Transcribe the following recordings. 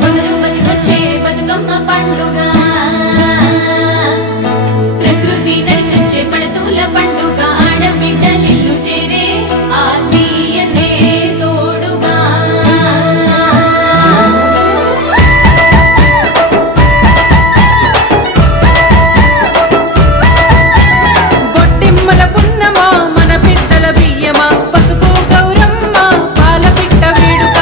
బొమ్మరు బతికొచ్చే బతుకమ్మ పండుగ ప్రకృతి నడిచొచ్చే పడతూల పండుగ ఆడబిడ్డలిల్లు చేరే ఆత్మీయతే తోడుగా బొట్టిమ్మల పున్నమా మన పిట్టల బియ్యమా పసుపు గౌరమ్మ పాల పిట్ట వేడుక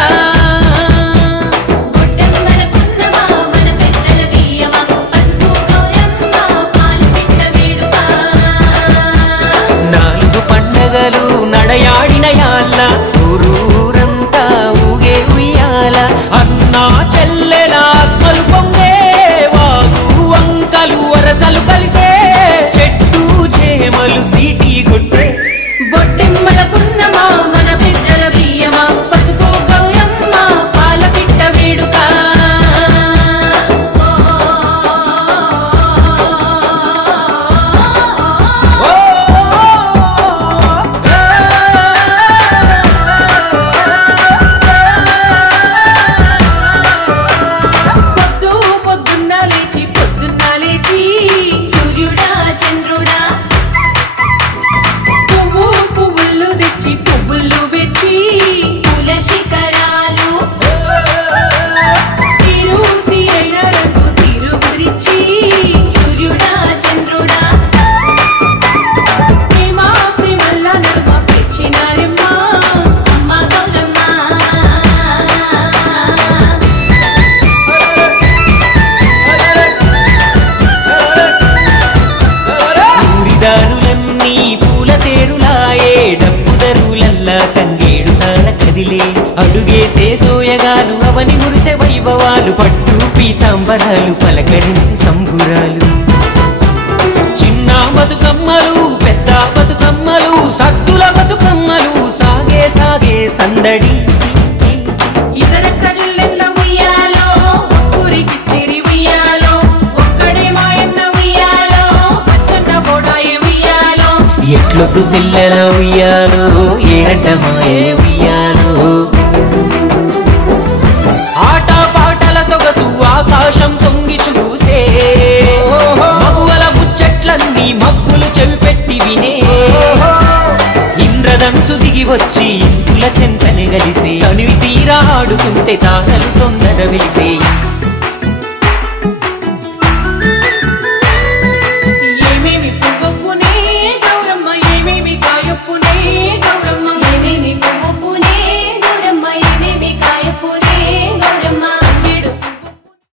బొట్టెమ్మల పున్నమా మన పిట్టల బియ్యమా పసుపు గౌరమ్మ పాల పిట్ట వేడుక నాలుగు పండగలు నడయాడిన యాళ్ళ ఊరూరంతా ఊగే ఉయ్యాల అన్నా చెల్లెల ఆత్మలు పొంగే వాగు వంకలు వరసలు కలిసే చెట్టు చేమలు సీటీ గుట్టే బొట్టిమ్మల పున్నమా మన పిట్టల బియ్యమా పసుపు గౌరమ్మ పాల పిట్ట వేడుక పొద్దున్న లేచి సూర్యుడా చంద్రుడా పువ్వులు తెచ్చి పువ్వులు వెచ్చి పూల శిఖరాలు తీరైన రంగు తీరు కుదిరిచ్చి సూర్యుడా చంద్రుడా ప్రేమల్ల నలుమ పెచ్చినారమ్మ అమ్మ గౌరమ్మ ఊరిదారులన్నీ పూల తేరులాయే డప్పుదరులల్లా తంగేడు తార కదిలే అడుగేసే సోయగాలు అవని మురిసె వైభవాలు పట్టు పీతాంబరాలు పలకరించు సంబురాలు చిన్న బతుకమ్మలు పెద్ద బతుకమ్మలు సద్దుల బతుకమ్మలు సాగే సాగే సందడి ఇతరక్క జిల్లెల్ల ఉయ్యాలో ఊరికి చిరి ఉయ్యాలో ఒక్కడే మాయన్న ఉయ్యాలో అచ్చన్న బోడాయి ఉయ్యాలో ఎట్లొద్దు సిల్లెల ఉయ్యాలో ఏరట మాయే ఉయ్యాలో ఆట పాటల సొగసు ఆకాశం తొంగి చూసే మగువల ముచ్చట్లన్నీ మబ్బులు చెవిపెట్టి వినే ఇంద్రధనుసు దిగి వచ్చి ఇంపుల చెంతని గలిసే తనివి తీరా ఆడుతుంటే తారలు తొందర వెలిసే